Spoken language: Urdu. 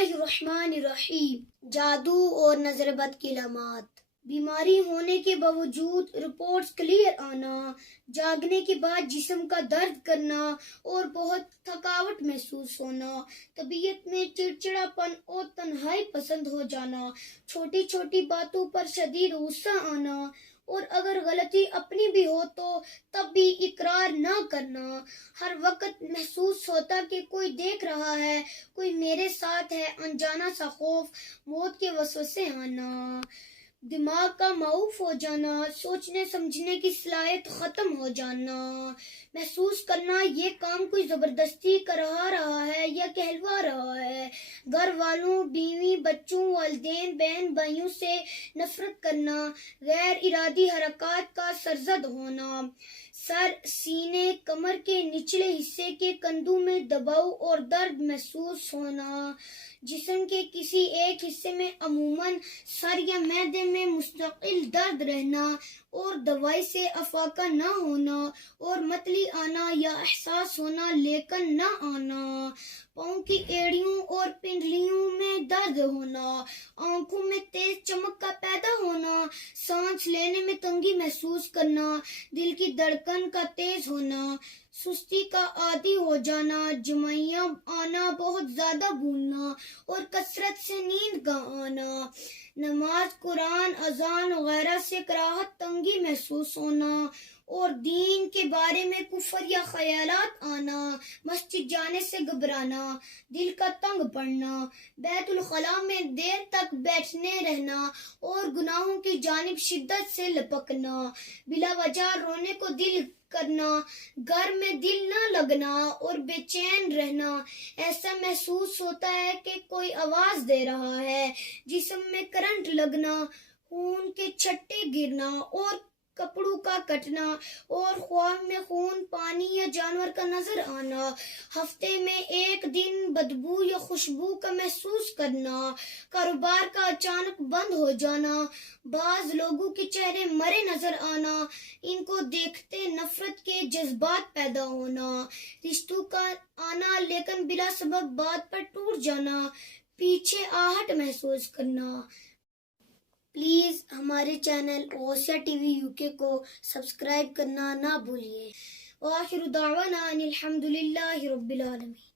اللہ الرحمن الرحیم۔ جادو اور نظر بد کی علامات۔ بیماری ہونے کے باوجود رپورٹس کلیئر آنا، جاگنے کے بعد جسم کا درد کرنا اور بہت تھکاوٹ محسوس ہونا، طبیعت میں چڑچڑاپن اور تنہائی پسند ہو جانا، چھوٹی چھوٹی باتوں پر شدید غصہ آنا، اور اگر غلطی اپنی بھی ہو تو تب بھی اقرار نہ کرنا، ہر وقت محسوس ہوتا کہ کوئی دیکھ رہا ہے، کوئی میرے ساتھ ہے، انجانا سا خوف، موت کے وسوسے آنا، دماغ کا معاف ہو جانا، سوچنے سمجھنے کی صلاحیت ختم ہو جانا، محسوس کرنا یہ کام کوئی زبردستی کرا رہا ہے یا کہلوا رہا ہے، گھر والوں، بیوی، بچوں، والدین، بہن بھائیوں سے نفرت کرنا، غیر ارادی حرکات کا سرزد ہونا، سر، سینے، کمر کے نچلے حصے کے کندھوں میں دباؤ اور درد محسوس ہونا، جسم کے کسی ایک حصے میں عموماً سر یا معدے میں مستقل درد رہنا اور دوائی سے افاقہ نہ ہونا اور متلی آنا یا احساس ہونا لیکن نہ آنا، پاؤں کی ایڑیوں اور پنڈلیوں میں درد ہونا، آنکھوں میں تیز چمک کا پیدا ہونا، سانس لینے میں تنگی محسوس کرنا، دل کی دھڑکن کا تیز ہونا، سستی کا عادی ہو جانا، جمعیاں آنا، بہت زیادہ بھولنا اور کثرت سے نیند کا آنا، نماز، قرآن، اذان وغیرہ سے کراہت، تنگی محسوس ہونا اور دین کے بارے میں کفر یا خیالات آنا، مسجد جانے سے گھبرانا، دل کا تنگ پڑنا، بیت الخلاء میں دیر تک بیٹھنے رہنا اور گناہوں کی جانب شدت سے لپکنا، بلا وجہ رونے کو دل کرنا، گھر میں دل نہ لگنا اور بے چین رہنا، ایسا محسوس ہوتا ہے کہ کوئی آواز دے رہا ہے، جسم میں کرنٹ لگنا، خون کے چھٹے گرنا اور کپڑوں کا کٹنا اور خواب میں خون، پانی یا جانور کا نظر آنا، ہفتے میں ایک دن بدبو یا خوشبو کا محسوس کرنا، کاروبار کا اچانک بند ہو جانا، بعض لوگوں کے چہرے مرے نظر آنا، ان کو دیکھتے نفرت کے جذبات پیدا ہونا، رشتوں کا آنا لیکن بلا سبب بات پر ٹوٹ جانا، پیچھے آہٹ محسوس کرنا۔ پلیز ہمارے چینل غوثیہ ٹی وی UK کو سبسکرائب کرنا نہ بھولیے۔ وآخر دعوانا ان الحمد للہ رب العالمین۔